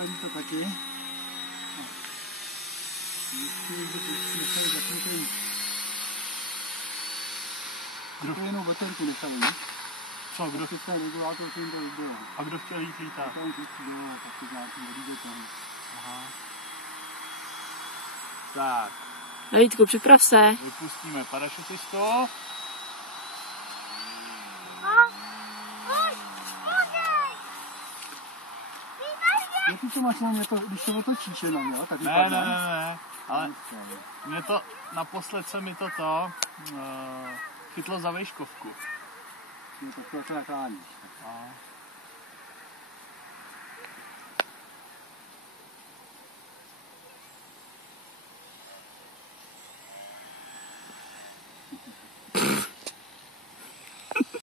nevadí to taky. Ještě někdo nechali zapnutý. To jenom baterku nechali, víš? Co, kdo? Ten regulátor tím to jde. A kdo chtěl jít lítat? Tam vždycky jde, tak to nějaký vodíde tam. Aha. Tak. Vítku, připrav se. Vypustíme parašutistu. Jaký to máš na mě, když se otočíš jenom, jo? Tak ne, ale mě to, naposled se mi to chytlo za vejškovku. No tak to takhle chráníš. A